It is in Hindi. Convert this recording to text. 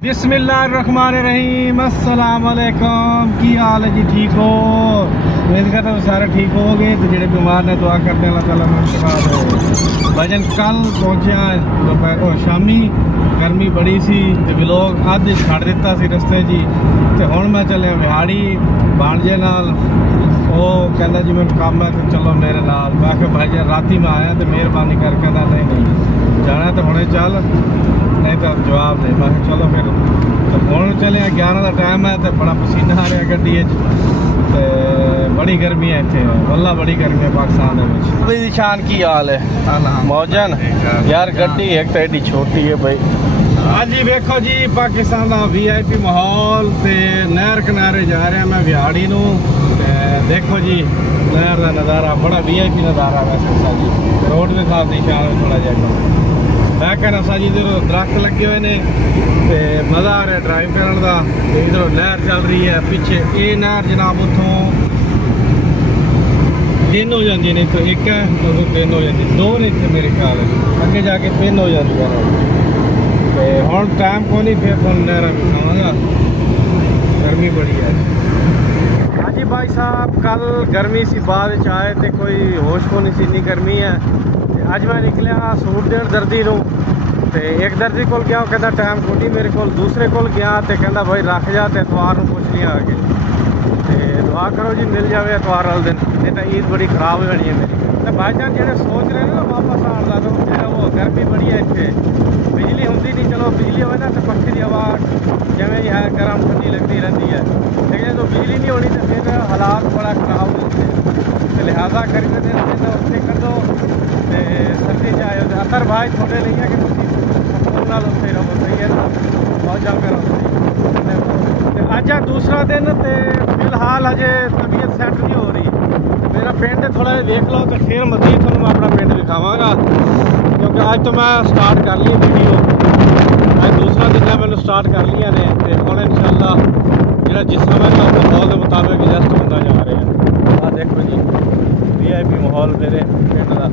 बिस्मिल्लाहिर्रहमानिर्रहीम, अस्सलाम वालेकुम। की हाल है जी? ठीक हो? उम्मीद करता हूँ सारे ठीक हो गए। तो जेडे बीमार ने दुआ करते हैं अल्लाह ताला उनके बाद भजन कल पहुंचा शामी गर्मी बड़ी सी ते लोग अज छड़ दिता सी रस्ते जी। तो हुण मैं चलिया बिहाड़ी भाणजे नाल। वो कहता जी मैंने काम है तो चलो मेरे नाल। मैं आख्या भाई जी राती मैं आया तो मेहरबानी करके कहता नहीं जाना तो हुणे चल, नहीं तो जवाब नहीं। मैं चलो फिर तो हुण चलिया। 11 का टाइम है तो बड़ा पसीना आ रहा गड्डी ते बड़ी गर्मी है इतने, वल्ला बड़ी गर्मी है पाकिस्तान में। निशान की हाल है मौजन यार? गड्डी एक तो एडी छोटी है भाई। हाँ जी वेखो जी पाकिस्तान का VIP माहौल ते नहर किनारे जा रहा मैं बिहाड़ी नूं। देखो जी नहर का नज़ारा बड़ा VIP नज़ारा वैसे सा जी। रोड भी खास निशान थोड़ा जहा मैं कहना सा जी इधर दरख्त लगे हुए ने ते मज़ा आ रहा है ड्राइव करने का। इधर नहर चल रही है पीछे। ये नहर जनाब उतों 3 हो जाती, नहीं तो एक है तो 3 हो जाती, 2 नहीं थे मेरे ख्याल अगे जाके 3 हो जाती है। तो हम टाइम को नहीं फिर थोड़ा नहर दिखावगा, गर्मी बड़ी है। हाँ जी भाई साहब कल गर्मी सी बाद आए तो कोई होश को नहीं सी, इन्नी गर्मी है। अज मैं निकलिया सूट देन दर्दी नूं ते एक दर्दी को गया कहता टाइम कोनी मेरे को। दूसरे को गया तो कहता भाई रख जा तो एतवार को पुछ लिया आके तो दुआ करो जी मिल जाए एतवार वाले दिन, नहीं तो ईद बड़ी खराब हो जानी है मेरी। तो भाईजान जो सोच रहे हैं ना वापस आने का, तो वो गर्मी बड़ी है इतने, बिजली होंगी नहीं। चलो बिजली हो ना तो पक्षी की हवा जिमें है गर्म ठंडी लगती रहती है, लेकिन जो बिजली नहीं होनी तो फिर हालात बड़ा खराब होते हैं। तो लिहाजा करके उत्थे कर दो सर्दी जाए अतर भाई थोड़े लिए कि सकून उत्थे रहो, सही है ना, बहुत जमकर अज दूसरा दिन। तो फिलहाल अजे तबीयत सैट नहीं हो रही। मेरा पिंड थोड़ा देख लो तो फिर मजीद थोड़ा मैं अपना पिंड दिखावागा, क्योंकि अज तो मैं स्टार्ट कर ली वीडियो। अज दूसरा दिन है मैंने स्टार्ट कर लिया ने। तो हम इंशाल्लाह जो जिसम है माहौल के मुताबिक एडजस्ट होता जा रहे हैं। देखो जी VIP माहौल मेरे पिंड का।